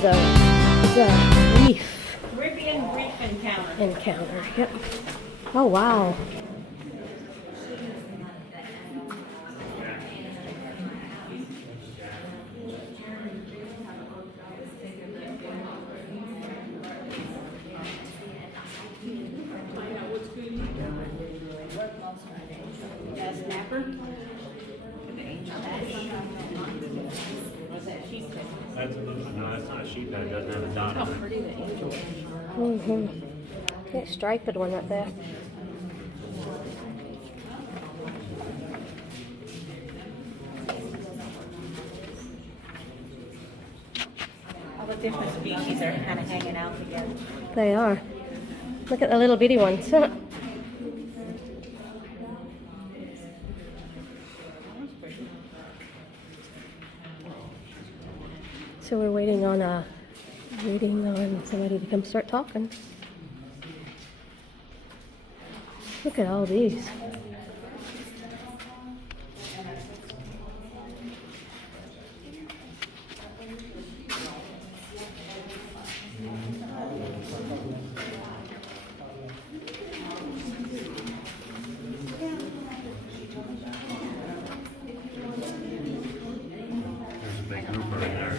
do the reef. Caribbean reef encounter. Encounter, yep. Oh, wow. No, that's not a sheep head. It doesn't have a dot on it. Mm-hmm. That striped one up there. All the different species are kind of hanging out together. They are. Look at the little bitty ones. So we're waiting on somebody to come start talking. Look at all these. There's a big group right there.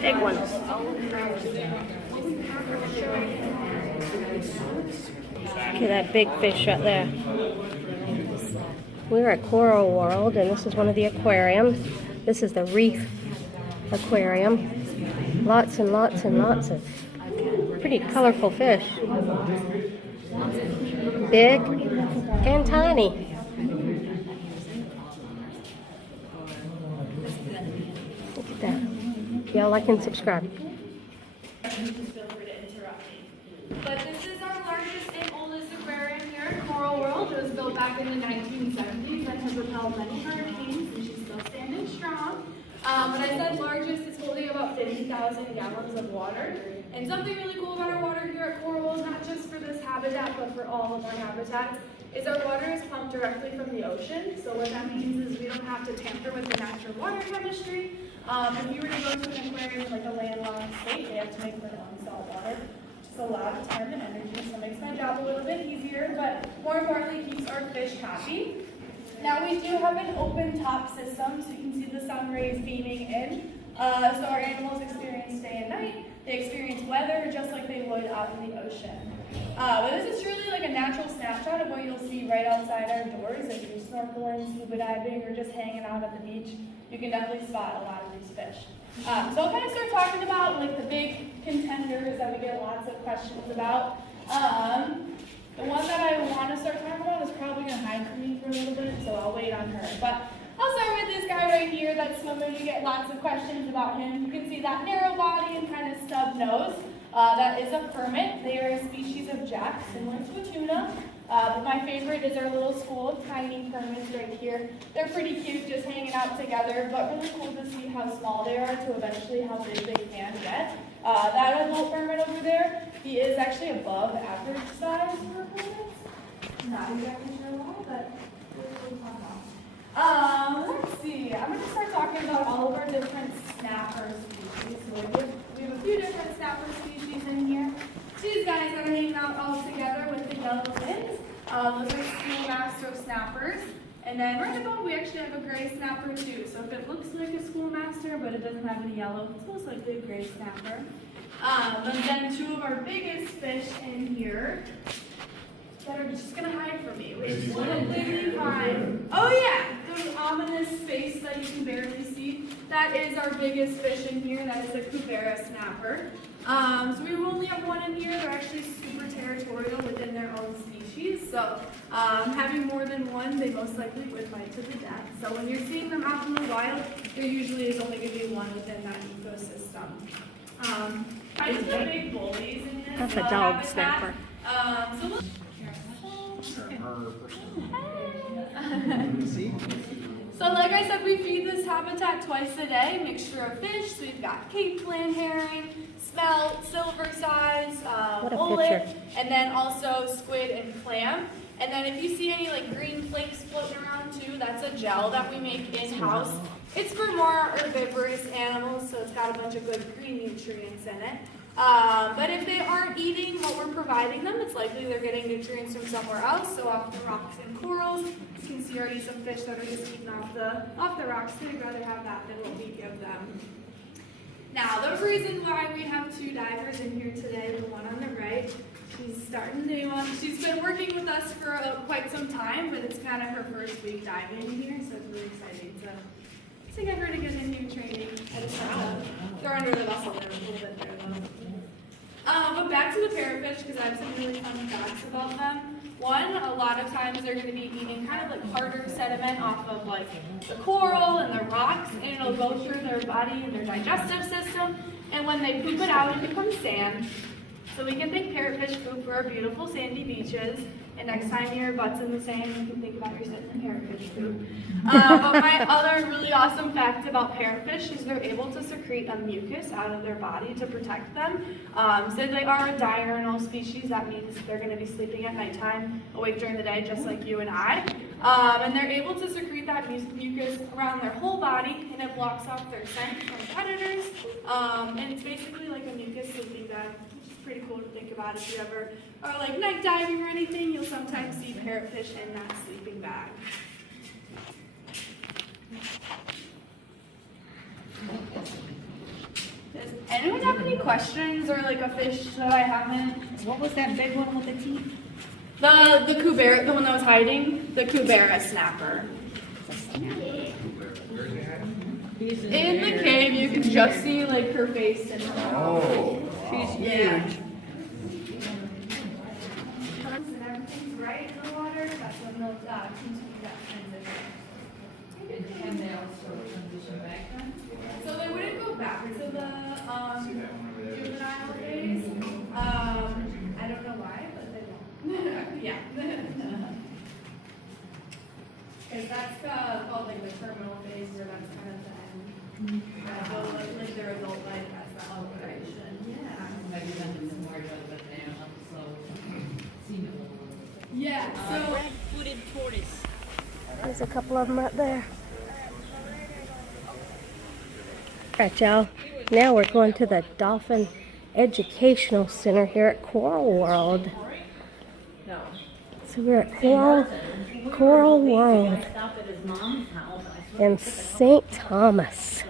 Big ones. Look at that big fish right there. We're at Coral World, and this is one of the aquariums. This is the Reef Aquarium. Lots and lots and lots of pretty colorful fish. Big and tiny. Look at that. Y'all like and subscribe. But this is our largest and oldest aquarium here at Coral World. It was built back in the 1970s and has repelled many hurricanes, and she's still standing strong. When I said largest, it's holding about 50,000 gallons of water. And something really cool about our water here at Coral World, not just for this habitat, but for all of our habitats, is our water is pumped directly from the ocean. So what that means is we don't have to tamper with the natural water chemistry. If you were to go to an aquarium in like a landlocked state, they have to make their own salt water. It's a lot of time and energy, so it makes my job a little bit easier, but more importantly, keeps our fish happy. Now we do have an open top system, so you can see the sun rays beaming in. So our animals experience day and night. They experience weather just like they would out in the ocean. But this is truly like a natural snapshot of what you'll see right outside our doors. If you're snorkeling, scuba diving, or just hanging out at the beach, you can definitely spot a lot of these fish. So I'll kind of start talking about like the big contenders that we get lots of questions about. The one that I want to start talking about is probably going to hide from me for a little bit, so I'll wait on her. But I'll start with this guy right here, that swimmer. You get lots of questions about him. You can see that narrow body and kind of stub nose. That is a permit. They are a species of jack, similar to a tuna. But my favorite is our little school of tiny permits right here. They're pretty cute, just hanging out together, but really cool to see how small they are to eventually how big they can get. That adult permit over there, he is actually above average size for permits. Not exactly sure why, but we'll talk about. Let's see. I'm going to start talking about all of our different snapper species. So we have a few different snapper species in here. These guys that are hanging out all together with the yellow fins, those are schoolmaster snappers. And then right above, we actually have a gray snapper too. So if it looks like a schoolmaster, but it doesn't have any yellow, it's most likely a gray snapper. And then two of our biggest fish in here that are just gonna hide from me, which is completely fine. Oh yeah, the ominous face that you can barely see. That is our biggest fish in here. That is a Cubera snapper. So we only have one in here. They're actually super territorial within their own species. So having more than one, they most likely would fight to the death. So when you're seeing them out in the wild, there usually is only going to be one within that ecosystem. Kind of the big bullies in this. That's a dog snapper. So like I said, we feed this habitat twice a day, mixture of fish. So we've got Cape Land herring, smelt, silver size, What a mullet, picture. and then also squid and clam. And then if you see any like green flakes floating around too, that's a gel that we make in-house. It's for more herbivorous animals, so it's got a bunch of good green nutrients in it. But if they aren't eating what we're providing them, it's likely they're getting nutrients from somewhere else. So off the rocks and corals, you can see already some fish that are just eating off the rocks. They'd rather have that than what we give them. Now, the reason why we have two divers in here today, the one on the right, she's starting new. She's been working with us for quite some time, but it's kind of her first week diving here, so it's really exciting to get her to get in here training. I just have to throw her under the bus a little bit there, though. But back to the parrotfish, because I have some really fun facts about them. One, a lot of times they're going to be eating kind of like harder sediment off of like the coral and the rocks, and it'll go through their body and their digestive system, and when they poop it out, it becomes sand. So we can think parrotfish poop for our beautiful sandy beaches, and next time your butt's in the sand, you can think about your sitting in parrotfish poop. But my other really awesome fact about parrotfish is they're able to secrete a mucus out of their body to protect them. Since they are a diurnal species, that means they're going to be sleeping at nighttime, awake during the day, just like you and I. And they're able to secrete that mucus around their whole body, and it blocks off their scent from predators. And it's basically like a mucus sleeping bag. Pretty cool to think about. If you ever are like night diving or anything, you'll sometimes see parrotfish in that sleeping bag. Does anyone have any questions or like a fish that I haven't? What was that big one with the teeth? The Kubera, the one that was hiding, the Kubera snapper. In the cave, you can just see like her face and her mouth. Oh, She's huge. And everything's right in the water. That's when they'll continue that transition. And they also transition back then? So they wouldn't go back to the juvenile phase. I don't know why, but they won't. Yeah. Because that's called like the terminal phase, where that's kind of the end. They'll live their adult life as that operation. Yeah. Maybe then it's more of an episode. Seen it a little bit. Yeah. So. Red-footed tortoise. There's a couple of them right there. Alright, y'all. Now we're going to the Dolphin Educational Center here at Coral World. So we're at Coral World in St. Thomas.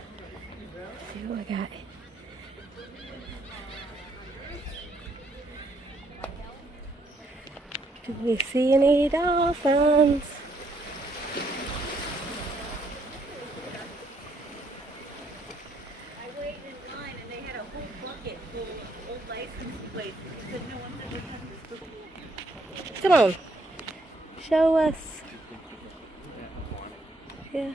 See what we got. Do we see any dolphins? I waited in line and they had a whole bucket full of old license plates because no one's ever done this before. Come on. Show us. Yeah.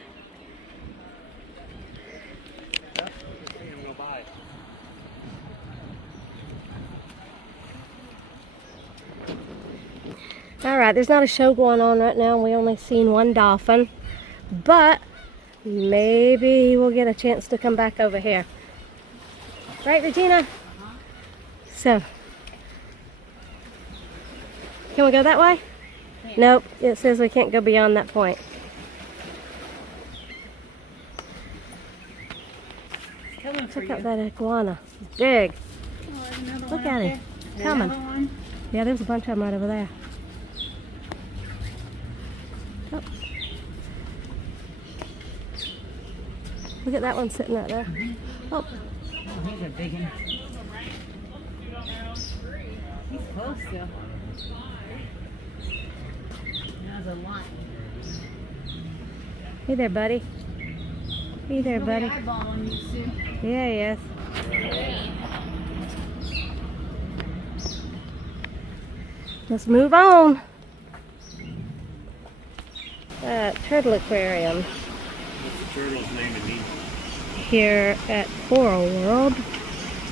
Alright, there's not a show going on right now. We only seen one dolphin. But maybe we'll get a chance to come back over here. Right, Regina? So, can we go that way? Nope, it says we can't go beyond that point. Coming for Check you. out that iguana. Big. Oh, there's another Look one at up him. there. Coming. Another one. Yeah, there's a bunch of them right over there. Oh. Look at that one sitting right there. Oh, Oh, he's a big one. He's close still. There's a lot. hey there, buddy. Hey there, buddy. Eyeballing you, Sue. Yeah, yes. Let's move on. Turtle aquarium What's the turtle's name in these? here at Coral World.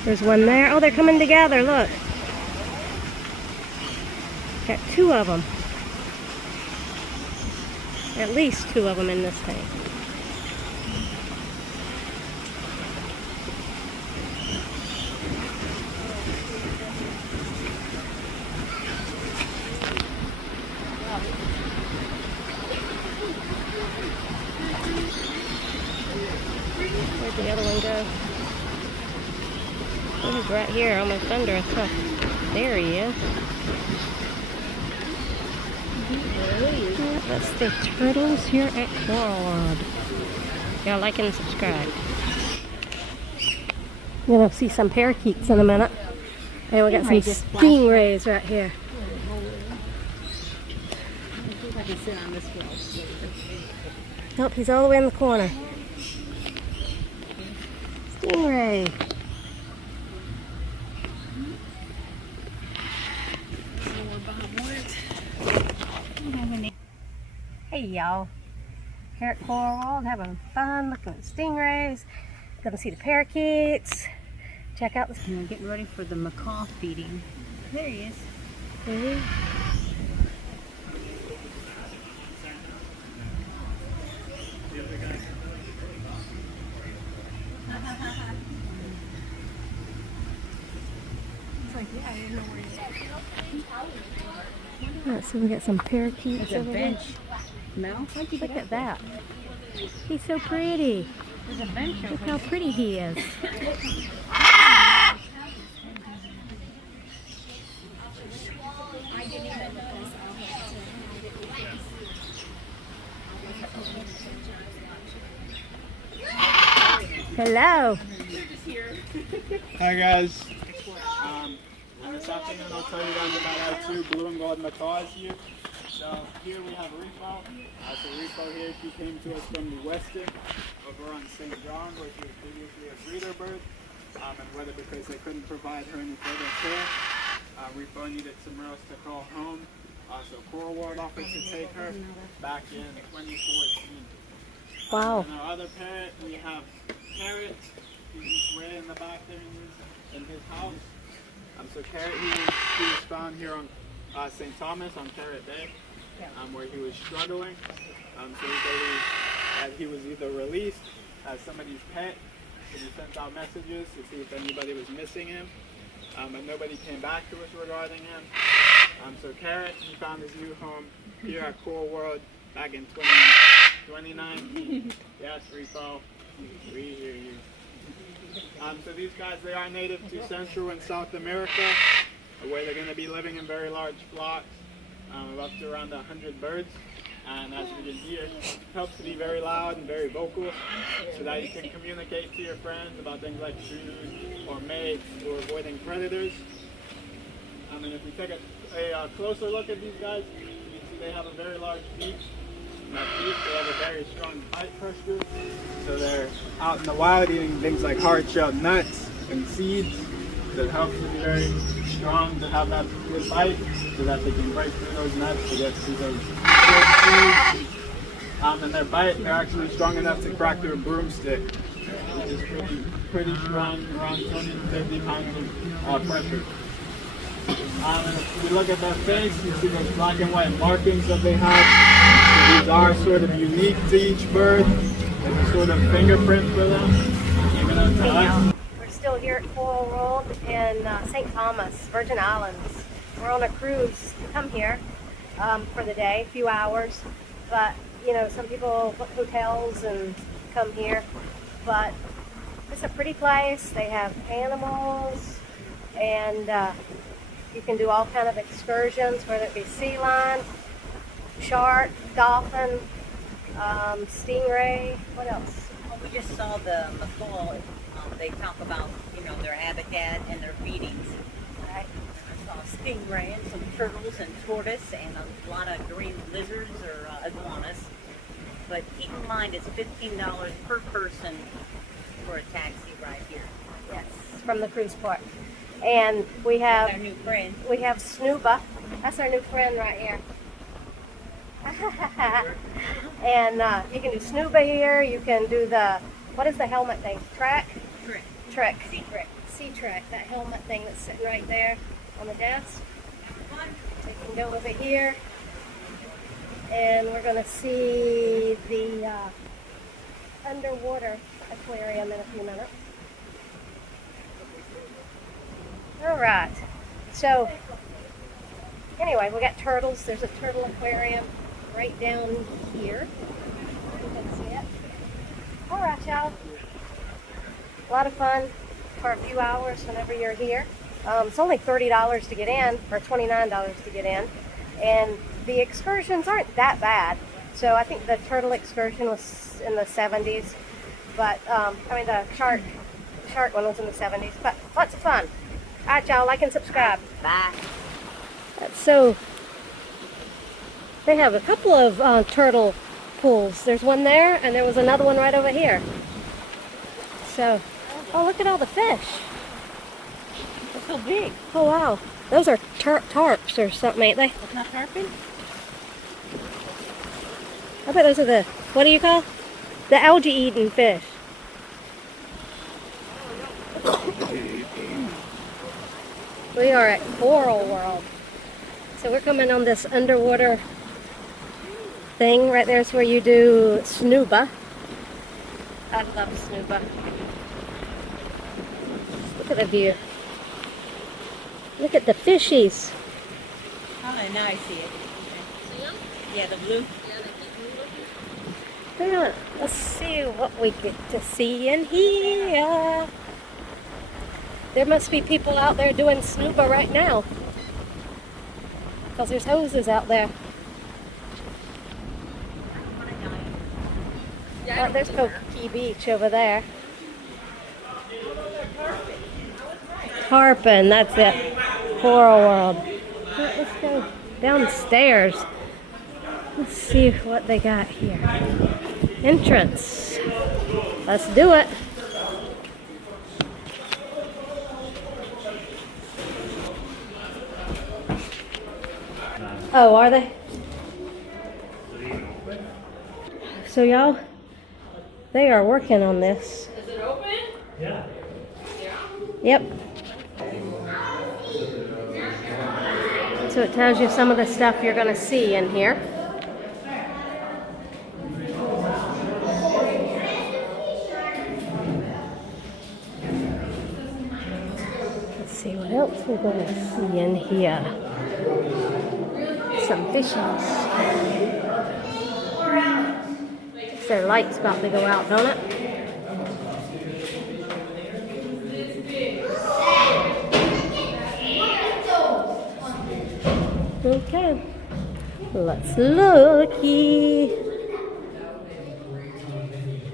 There's one there. Oh, they're coming together. Look. Got two of them. At least two of them in this tank. can go. He's right here, almost under us. Huh? There he is. Yeah, that's the turtles here at Coral World. Y'all like and subscribe. You're gonna see some parakeets in a minute. And we got some stingrays right here. Nope, he's all the way in the corner. Stingray. Hey y'all, here at Coral World having fun looking at stingrays. Gonna see the parakeets. Check out the... We're getting ready for the macaw feeding. There he is. So we got some parakeets There's a over bench. there. Mel, where'd you Look get at that. He's so pretty. There's a bench over Look how pretty he is. Hello. Hi guys. And this afternoon I'll tell you guys about our two blue and gold macaws here. So here we have Rico. So Rico here, she came to us from the Weston over on St. John, where she was previously a breeder bird. And whether because they couldn't provide her any further care, Rico needed somewhere else to call home. So Coral World offered to take her back in 2014. Wow. And our other parrot, we have Carrot. He's way in the back there in his house. So Carrot, he was found here on St. Thomas on Carrot Day, where he was struggling. So we believe that he was either released as somebody's pet, so we sent out messages to see if anybody was missing him, but nobody came back to us regarding him. So Carrot, he found his new home here at Coral World back in 2019. Yes, Rico, we hear you. So these guys, they are native to Central and South America, where they're going to be living in very large flocks, of up to around 100 birds. And as you can hear, it helps to be very loud and very vocal, so that you can communicate to your friends about things like food or mates or avoiding predators. And if we take a closer look at these guys, you can see they have a very large beak. In that beak, they have a very strong bite pressure, so they're out in the wild eating things like hard-shelled nuts and seeds. That helps to be very strong to have that good bite, so that they can break through those nuts to get to those good seeds. And their bite, they're actually strong enough to crack through a broomstick, which is pretty strong, around 20 to 50 pounds of pressure. And if we look at their face, you see those black and white markings that they have. So these are sort of unique to each bird. There's a sort of fingerprint for them, even though to us. We're still here at Coral World in St. Thomas, Virgin Islands. We're on a cruise to come here for the day, a few hours. But, you know, some people book hotels and come here. But it's a pretty place. They have animals, and you can do all kind of excursions, whether it be sea lion, shark, dolphin, stingray. What else? Well, we just saw the macaw. They talk about, you know, their habitat and their feedings. Right. I saw a stingray and some turtles and tortoise and a lot of green lizards or iguanas. But keep in mind, it's $15 per person for a taxi right here. Yes, from the cruise port. And we have Our new friend. we have Snuba. That's our new friend right here. And you can do Snuba here. You can do the, what is the helmet thing? Trek? Trek. Sea Trek. Sea Trek. That helmet thing that's sitting right there on the desk. So you can go over here. And we're going to see the underwater aquarium in a few minutes. All right. So, anyway, we got turtles. There's a turtle aquarium right down here. You can see it. All right, y'all. A lot of fun for a few hours whenever you're here. It's only $30 to get in, or $29 to get in. And the excursions aren't that bad. So I think the turtle excursion was in the 70s. But, I mean, the shark one was in the 70s. But lots of fun. All right, y'all, like and subscribe. Bye. So, they have a couple of turtle pools. There's one there, and there was another one right over here. So, oh, look at all the fish. They're so big. Oh, wow. Those are tarps or something, ain't they? It's not tarpon? I bet those are the, what do you call? The algae-eating fish. We are at Coral World. So we're coming on this underwater thing. Right there's where you do snuba. I love snuba. Look at the view. Look at the fishies. Oh, now I see it. Yeah, the blue. Yeah, let's see what we get to see in here. There must be people out there doing snuba right now. Because there's hoses out there. Oh, there's Coquille Beach over there. Tarpon, that's it. Coral World. Let's go downstairs. Let's see what they got here. Entrance. Let's do it. Oh, are they? So y'all, they are working on this. Is it open? Yeah. Yep. So it tells you some of the stuff you're going to see in here. Let's see what else we're going to see in here. Some fishies. Their light's about to go out, don't it? Okay, let's looky.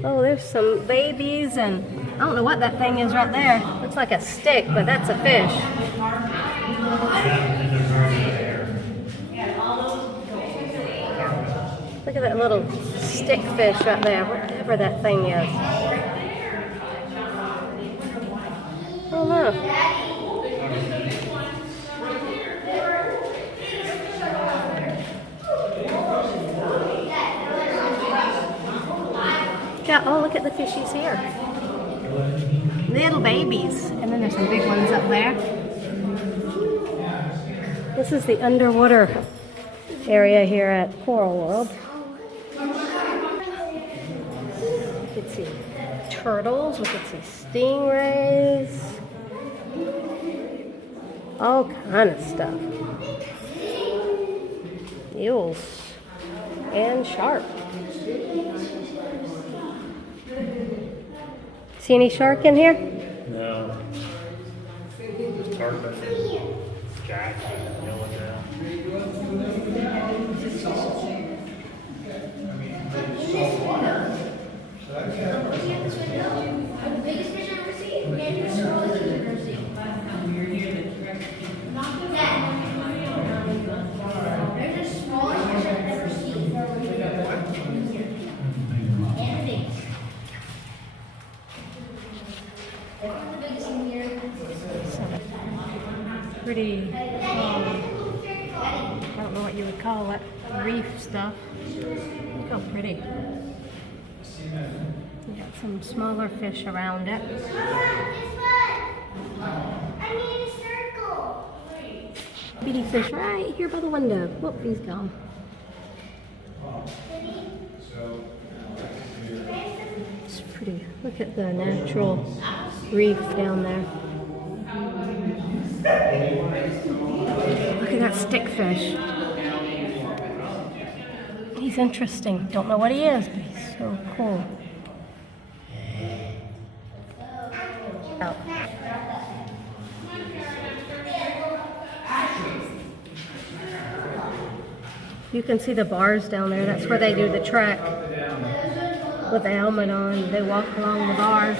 Oh, there's some babies, and I don't know what that thing is right there. Looks like a stick, but that's a fish. Look at that little stick fish right there, whatever that thing is. Oh no. Yeah, oh, look at the fishies here. Little babies. And then there's some big ones up there. This is the underwater area here at Coral World. We could see turtles, we could see stingrays, all kind of stuff. Eels and shark. See any shark in here? No. Tarpon and jack and yellowtail. Pretty, I don't know what you would call it, reef stuff. Look how pretty. We got some smaller fish around it. Bitty fish right here by the window. Whoop, he's gone. It's pretty. Look at the natural reef down there. Look at that stickfish. He's interesting. Don't know what he is, but he's so cool. You can see the bars down there. That's where they do the trek. With the helmet on, they walk along the bars.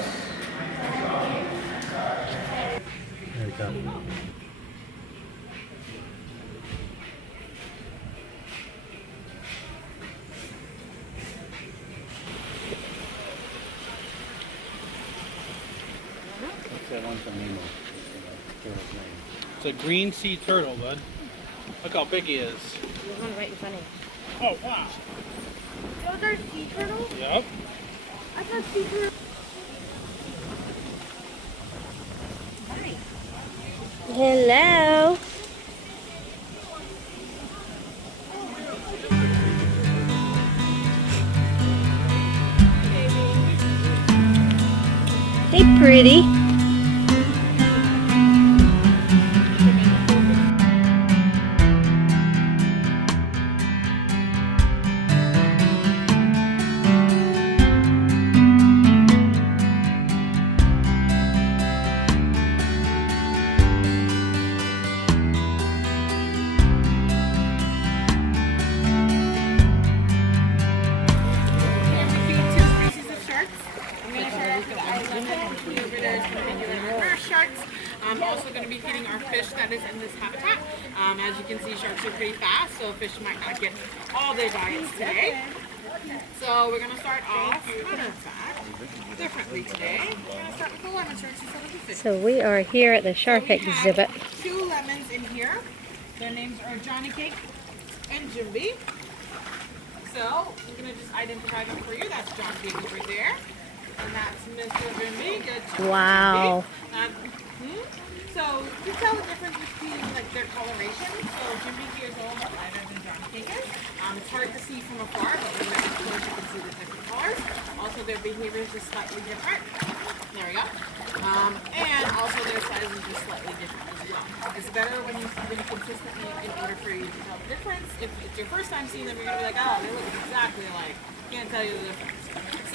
There we go. What's that one from Nemo? It's a green sea turtle, bud. Look how big he is. There's one right in front of you. Oh, wow. Those are sea turtles? Yep. I thought sea turtles. Hello. Hey, pretty. Also going to be feeding our fish that is in this habitat. As you can see, sharks are pretty fast, so fish might not get all their diets today. So we're going to start off, matter of fact, differently today. We're going to start with the lemon sharks instead of the fish. So we are here at the shark exhibit. Two lemons in here. Their names are Johnny Cake and Jimby. So I'm going to just identify them for you. That's John Cake over there. And that's Mr. Jimby. Good job. Wow. So you tell the difference between like their coloration. So Jimmy here is a little bit lighter than Johnny Cake is. It's hard to see from afar, but when they're up close you can see the different colors. Also their behavior is just slightly different. There we go. And also their size is just slightly different as well. It's better when you see them consistently in order for you to tell the difference. If it's your first time seeing them, you're going to be like, oh, they look exactly alike. Can't tell you the difference.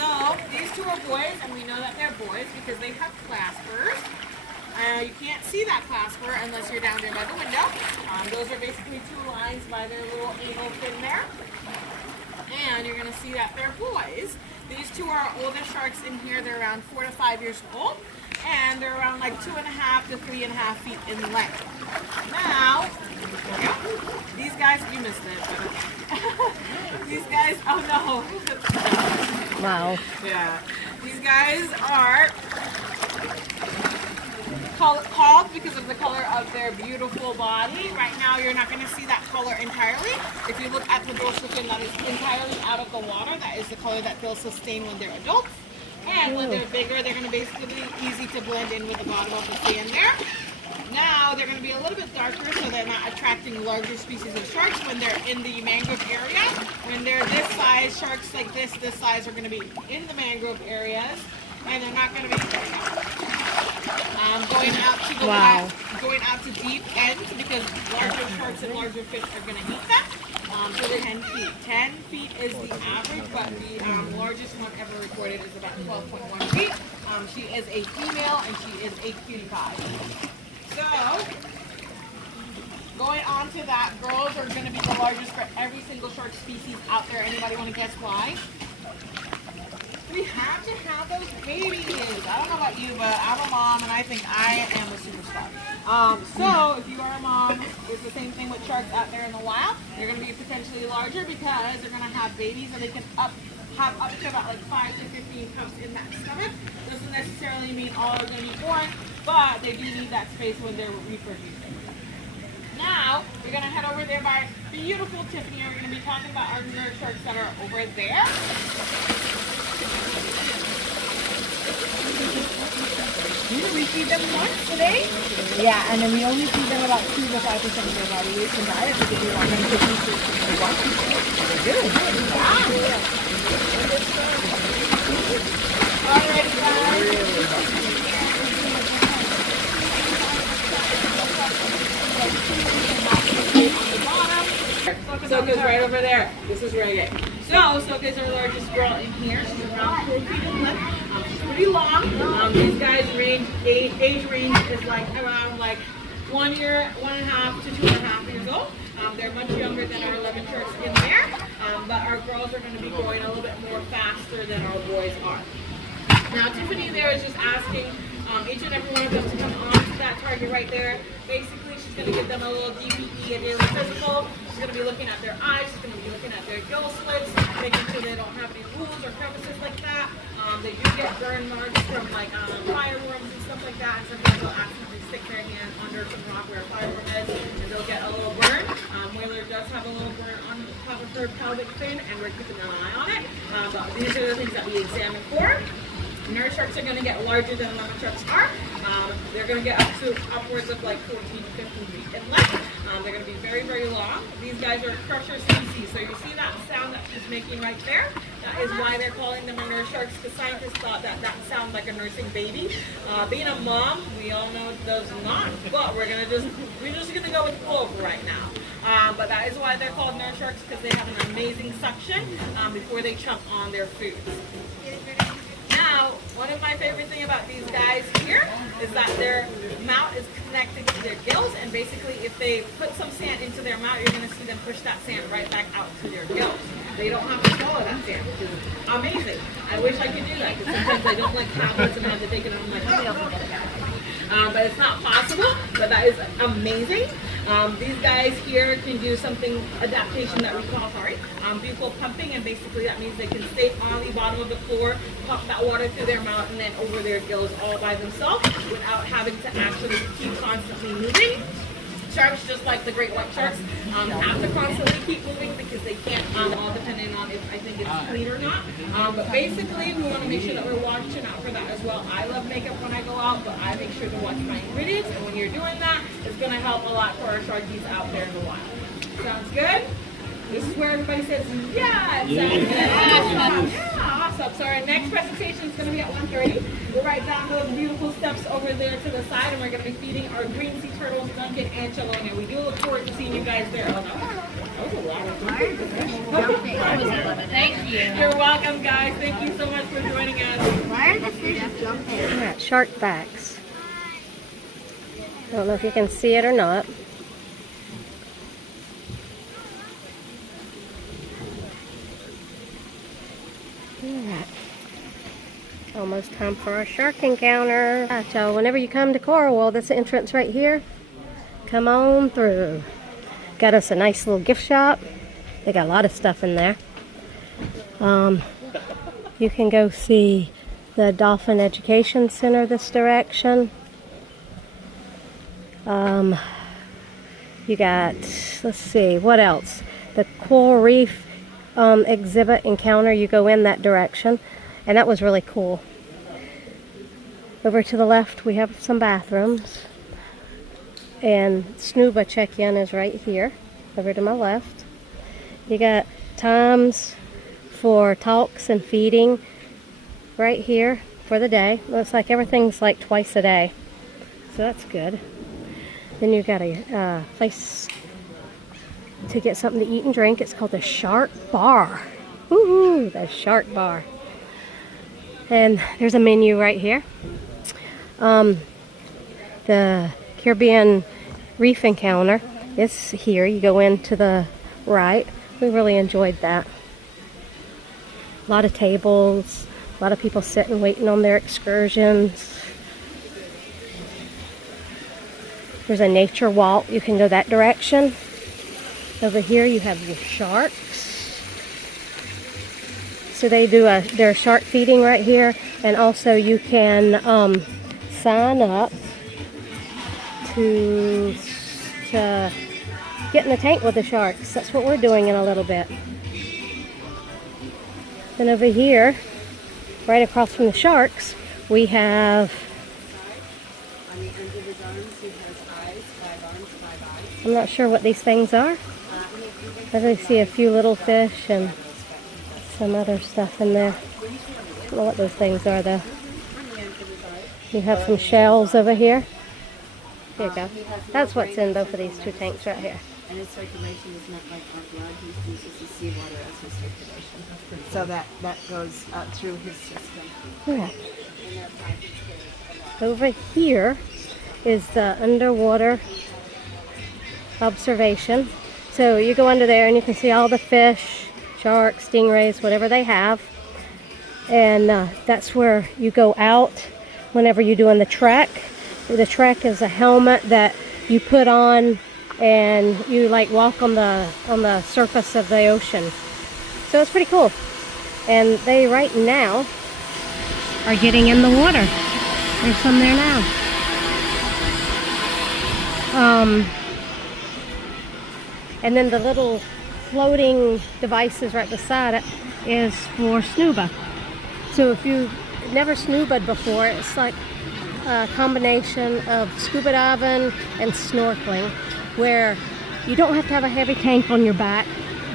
So these two are boys, and we know that they're boys because they have claspers. You can't see that clasper unless you're down there by the window. Those are basically two lines by their little anal fin there. And you're going to see that they're boys. These two are our oldest sharks in here. They're around 4 to 5 years old. And they're around like 2.5 to 3.5 feet in length. Now, these guys, you missed it. But these guys, oh no. Wow. Yeah. These guys are called because of the color of their beautiful body. Right now you're not going to see that color entirely. If you look at the dorsal fin that is entirely out of the water, that is the color that they'll sustain when they're adults. And when they're bigger, they're going to basically be easy to blend in with the bottom of the sand there. Now they're going to be a little bit darker so they're not attracting larger species of sharks when they're in the mangrove area. When they're this size, sharks like this size are going to be in the mangrove areas. And they're not going to be going out to deep ends because larger sharks and larger fish are going to eat them. So they're 10 feet. 10 feet is the average, but the largest one ever recorded is about 12.1 feet. She is a female and she is a cutie pie. So, going on to that, girls are going to be the largest for every single shark species out there. Anybody want to guess why? We have to have those babies. I don't know about you, but I'm a mom and I think I am a superstar. So if you are a mom, it's the same thing with sharks out there in the wild. They're going to be potentially larger because they're going to have babies and they can have up to about like 5 to 15 pups in that stomach. Doesn't necessarily mean all are going to be born, but they do need that space when they're reproducing. Now, we're going to head over there by beautiful Tiffany. We're going to be talking about our nurse sharks that are over there. We feed them once a day? Yeah, and then we only feed them about 2 to 5% of their body weight in diet because we want them to eat the water. Good. Yeah. Alrighty, guys. Soka's right over there. This is Reggae. So Soka's our largest girl in here. She's around 4 feet in length. She's pretty long. These guys age range is like around like 1 year, 1.5 to 2.5 years old. They're much younger than our 11 sharks in there, but our girls are going to be growing a little bit more faster than our boys are. Now Tiffany there is just asking each and every one of them to come on to that target right there. Basically, she's going to give them a little DPE, a daily physical. She's going to be looking at their eyes. She's going to be looking at their gill slits, making sure they don't have any wounds or crevices like that. They do get burn marks from like fireworms and stuff like that. And sometimes they'll accidentally stick their hand under some rock where a fireworm is, and they'll get a little burn. Whaler does have a little burn on the top of her pelvic fin, and we're keeping an eye on it. But these are the things that we examine for. Nurse sharks are going to get larger than lemon sharks are. They're going to get up to upwards of like 14 to 15 feet in length. They're going to be very, very long. These guys are crusher species. So you see that sound that she's making right there? That is why they're calling them a nurse sharks, because scientists thought that that sounded like a nursing baby. Being a mom, we all know it does not, but we're just going to go with flow for right now. But that is why they're called nurse sharks, because they have an amazing suction before they chomp on their foods. Now, one of my favorite things about these guys here is that their mouth is connected to their gills, and basically if they put some sand into their mouth, you're going to see them push that sand right back out to their gills. They don't have to swallow that sand, which is amazing. I wish I could do that, because sometimes I don't like tablets and I have to take it on my tongue. But it's not possible, but that is amazing. These guys here can do something, adaptation that we call, buccal pumping, and basically that means they can stay on the bottom of the floor, pump that water through their mouth and then over their gills all by themselves without having to actually keep constantly moving. Sharks, just like the great white sharks, have to constantly keep moving because they can't, all depending on if I think it's clean or not. But basically, we want to make sure that we're watching out for that as well. I love makeup when I go out, but I make sure to watch my ingredients. And when you're doing that, it's going to help a lot for our sharkies out there in the wild. Sounds good? This is where everybody says, yeah, it sounds good. Awesome. Yeah, awesome. So our next presentation is going to be at 1:30. We're right down those beautiful steps over there to the side, and we're going to be feeding our green sea turtles, Duncan, and Chelone. We do look forward to seeing you guys there. Oh, that was a lot of jumping. Thank you. You're welcome, guys. Thank you so much for joining us. Why are the fish jumping? Yeah, shark backs. I don't know if you can see it or not. Alright. Almost time for our shark encounter. So whenever you come to Coral World, that's the entrance right here. Come on through. Got us a nice little gift shop. They got a lot of stuff in there. You can go see the Dolphin Education Center this direction. You got, let's see, what else? The Coral Reef exhibit encounter, you go in that direction, and that was really cool. Over to the left we have some bathrooms, and snuba check-in is right here over to my left. You got times for talks and feeding right here for the day. Looks like everything's like twice a day, so that's good. Then you got a place to get something to eat and drink. It's called the Shark Bar. Woohoo, the Shark Bar. And there's a menu right here. The Caribbean Reef Encounter is here. You go in to the right. We really enjoyed that. A lot of tables, a lot of people sitting waiting on their excursions. There's a nature walk. You can go that direction. Over here you have your sharks. So they do their shark feeding right here, and also you can sign up to get in the tank with the sharks. That's what we're doing in a little bit. Then over here, right across from the sharks, we have, I'm not sure what these things are. I really see a few little fish and some other stuff in there. I don't know what those things are though. You have some shells over here. Here you go. That's what's in both of these two tanks right here. and his circulation is not like our blood. He uses the seawater as his circulation. So that goes through his system. Cool. And their piping stays a lot. Over here is the underwater observation. So you go under there and you can see all the fish, sharks, stingrays, whatever they have. And that's where you go out whenever you're doing the trek. The trek is a helmet that you put on and you like walk on the surface of the ocean. So it's pretty cool. And they right now are getting in the water. There's some there now. And then the little floating devices right beside it is for snuba. So if you've never snuba'd before, it's like a combination of scuba diving and snorkeling, where you don't have to have a heavy tank on your back,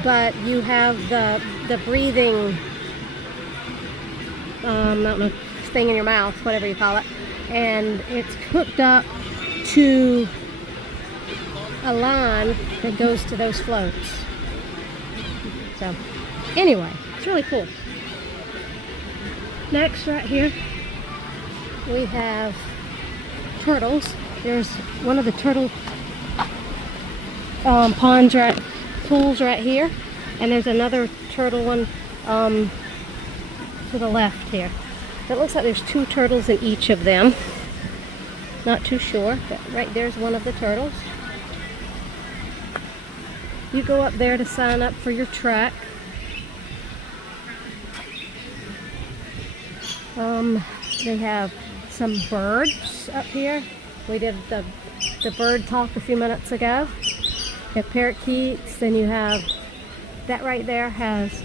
but you have the breathing, I don't know, thing in your mouth, whatever you call it, and it's hooked up to a line that goes to those floats. So anyway, it's really cool. Next, right here, we have turtles. There's one of the turtle pools right here, and there's another turtle one to the left here. It looks like there's 2 turtles in each of them. Not too sure, but right there's one of the turtles. You go up there to sign up for your trek. They have some birds up here. We did the bird talk a few minutes ago. You have parakeets, and you have that right there has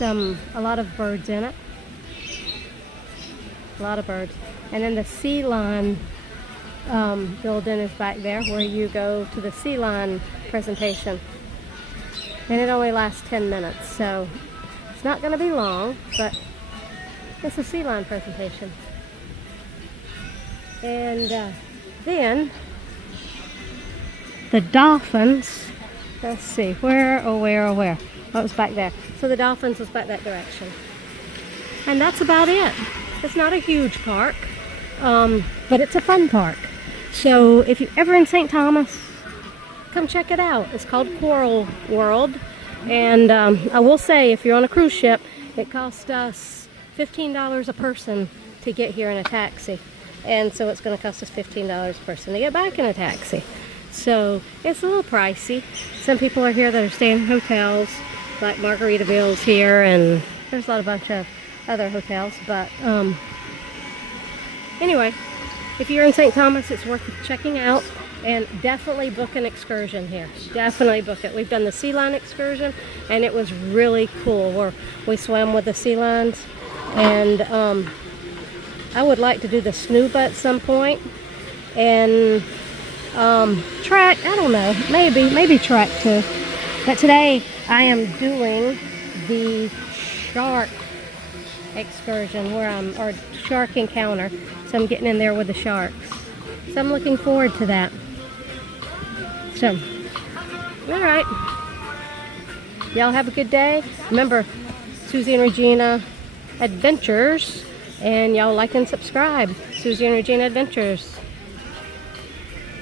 a lot of birds in it. A lot of birds. And then the sea lion building is back there where you go to the sea lion presentation. And it only lasts 10 minutes, so it's not going to be long, but it's a sea lion presentation. And then the dolphins, let's see, where? Oh, it was back there. So the dolphins was back that direction. And that's about it. It's not a huge park, but it's a fun park. So if you're ever in St. Thomas, come check it out. It's called Coral World. And I will say, if you're on a cruise ship, it cost us $15 a person to get here in a taxi. And so it's going to cost us $15 a person to get back in a taxi. So it's a little pricey. Some people are here that are staying in hotels, like Margaritaville's here, and there's a bunch of other hotels. But anyway, if you're in St. Thomas, it's worth checking out. And definitely book an excursion here. Definitely book it. We've done the sea lion excursion, and it was really cool, where we swam with the sea lions. And I would like to do the snuba at some point. And trek, I don't know, maybe trek too. But today I am doing the shark excursion, or shark encounter. So I'm getting in there with the sharks. So I'm looking forward to that. So, all right. Y'all have a good day. Remember, Susie and Regina Adventures, and y'all like and subscribe. Susie and Regina Adventures.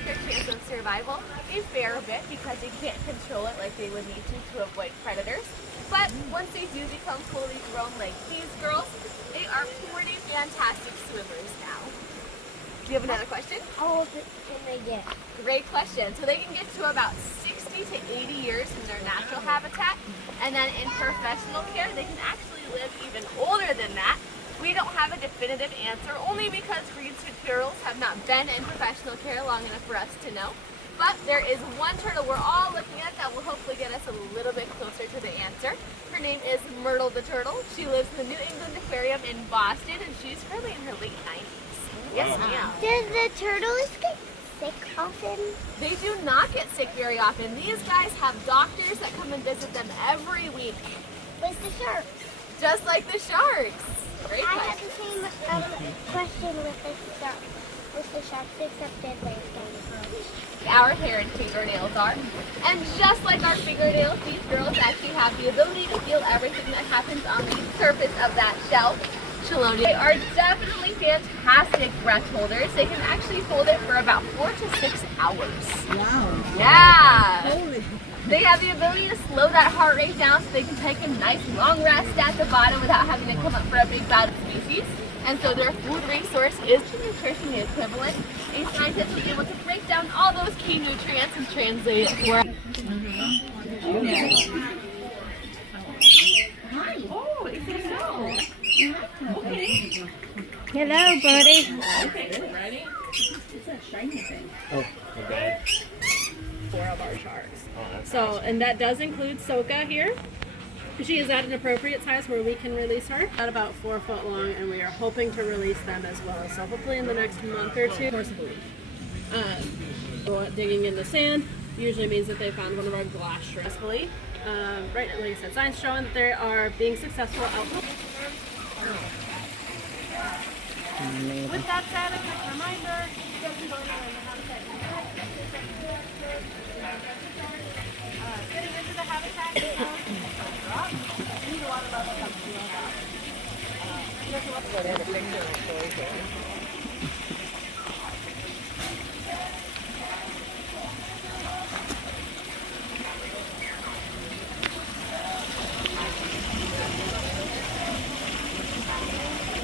Their chance of survival is fair a bit because they can't control it like they would need to avoid predators. But once they do become fully grown like these girls, they are pretty fantastic swimmers now. Do you have another question? How old can they get? Great question. So they can get to about 60 to 80 years in their natural habitat, and then in professional care, they can actually live even older than that. We don't have a definitive answer, only because green-suit turtles have not been in professional care long enough for us to know. But there is one turtle we're all looking at that will hopefully get us a little bit closer to the answer. Her name is Myrtle the turtle. She lives in the New England Aquarium in Boston, and she's currently in her late 90s. Yes, ma'am. Does the turtles get sick often? They do not get sick very often. These guys have doctors that come and visit them every week. Like the sharks. Just like the sharks. Great I question. have the same question with the sharks. with the sharks accepted landstone approach. Our hair and fingernails are. And just like our fingernails, these girls actually have the ability to feel everything that happens on the surface of that shell. They are definitely fantastic breath holders. They can actually hold it for about 4 to 6 hours. Wow. Yeah. They have the ability to slow that heart rate down so they can take a nice long rest at the bottom without having to come up for a big bad species. And so their food resource is nutrition equivalent. A scientist will be able to break down all those key nutrients and translate it for us. Oh, is it so? Okay. Hello, buddy. Okay, ready? It's a shiny thing. Oh, okay. 4 of our sharks. Oh, that's So, and that does include Soka here. She is at an appropriate size where we can release her. At about 4 foot long, and we are hoping to release them as well. So hopefully in the next month or 2. Of course, digging in the sand usually means that they found one of our glass shrimps. Right, like I said, science showing that they are being successful out. With that said, a quick reminder, you guys can go in there and habitat. Getting into the habitat, you need a lot of love to come to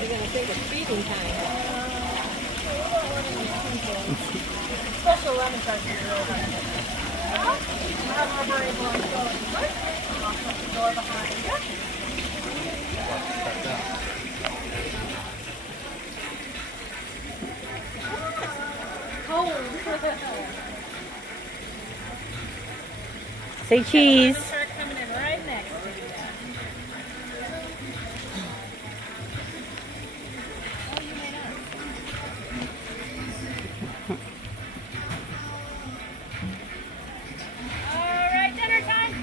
You're going to think it's feeding time. special lemon sharks is really hard to get. You have rubber able to go in first, and I'll shut the door behind you. Say cheese. Shark coming in right next to you. All right, dinner time.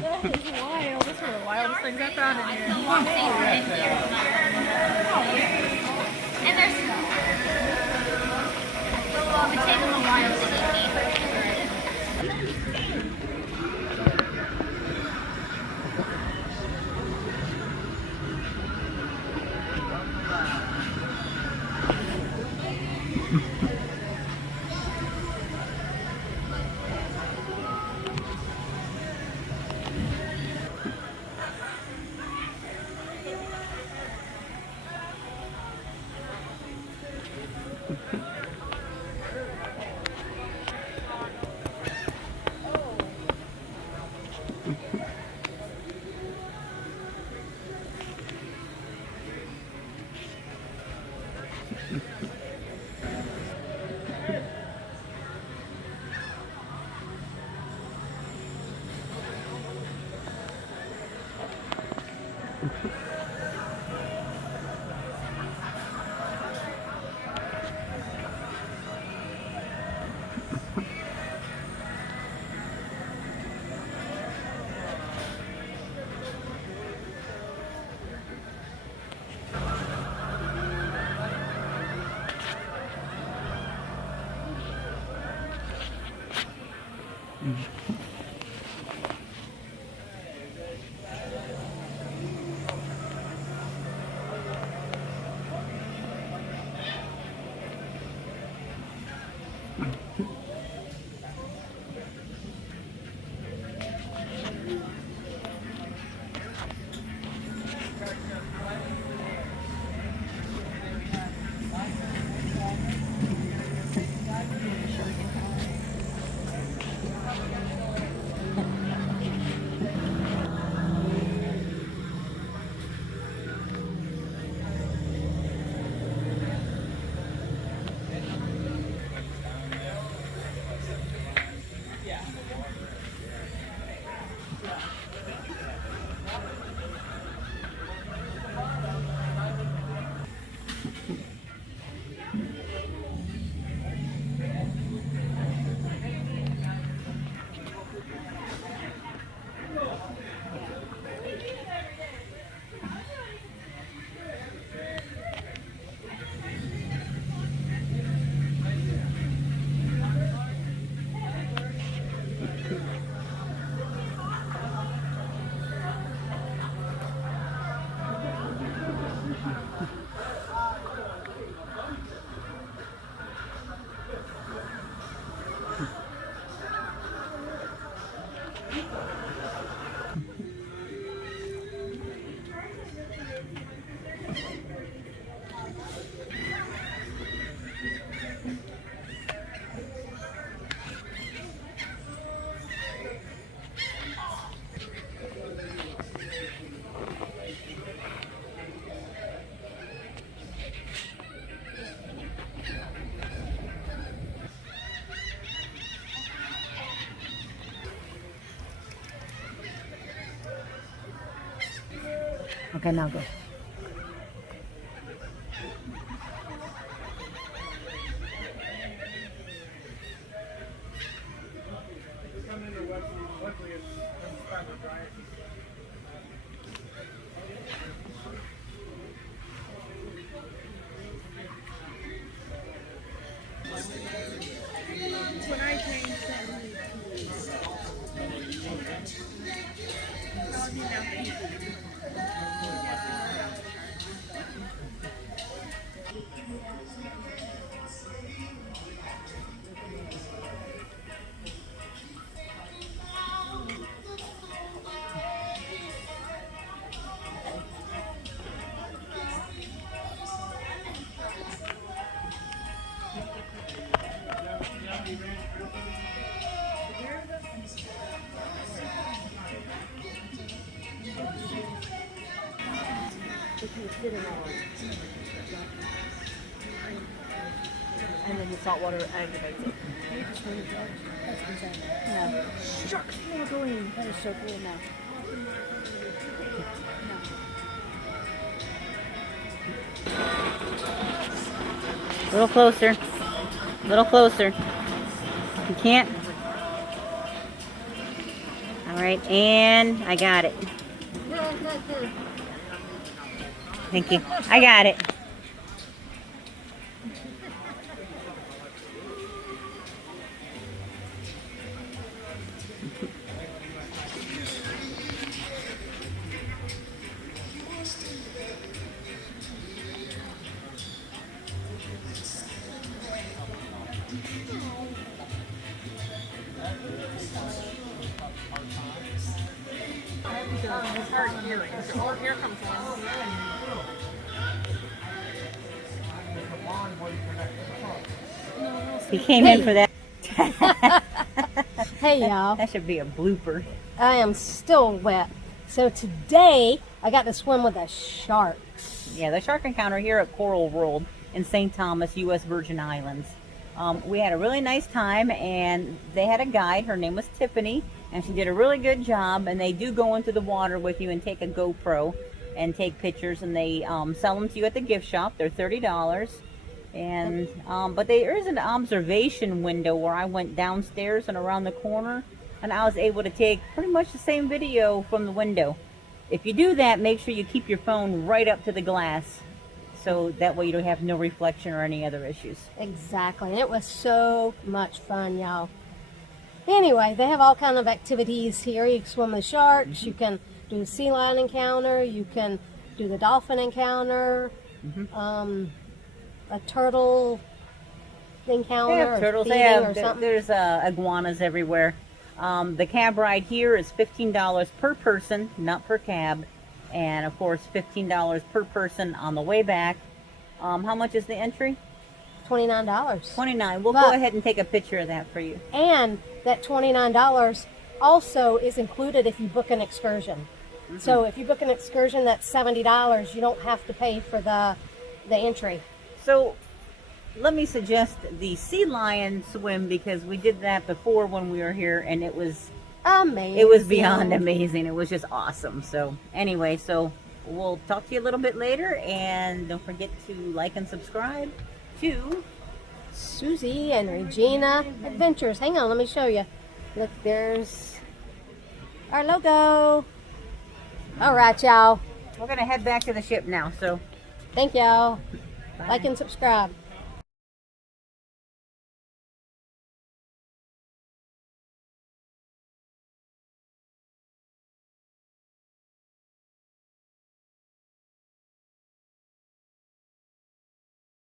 That is wild. That's one of the wildest things I've found in here. And there's well, it would take them a while to eat me. Okay, now go. And then the salt water aggravates it. Yeah. Sharks snorkeling. That is so cool now. A little closer. A little closer. You can't. All right, and I got it. Thank you. I got it. Here comes one. He came in for that. Hey y'all, That should be a blooper. I am still wet. So today I got to swim with the sharks. Yeah, the shark encounter here at Coral World in St. Thomas, U.S. Virgin Islands. We had a really nice time, and they had a guide. Her name was Tiffany, and she did a really good job. And they do go into the water with you and take a GoPro and take pictures, and they sell them to you at the gift shop. They're $30. And but there is an observation window where I went downstairs and around the corner, and I was able to take pretty much the same video from the window. If you do that, make sure you keep your phone right up to the glass, so that way you don't have no reflection or any other issues. Exactly. And it was so much fun, y'all. Anyway, they have all kind of activities here. You can swim with sharks, you can do a sea lion encounter, you can do the dolphin encounter, a turtle encounter, They have turtles. They feeding have, or something. there's iguanas everywhere. The cab ride here is $15 per person, not per cab. And of course, $15 per person on the way back. How much is the entry? $29. $29. We'll But- go ahead and take a picture of that for you. And that $29 also is included if you book an excursion. So if you book an excursion, that's $70. You don't have to pay for the entry. So let me suggest the sea lion swim, because we did that before when we were here, and it was Amazing. it was beyond amazing. It was just awesome. So anyway, so we'll talk to you a little bit later, and don't forget to like and subscribe to Susie and Regina Adventures. Hang on, let me show you. Look, there's our logo. All right, y'all. We're gonna head back to the ship now. So Thank y'all. bye. Like and subscribe.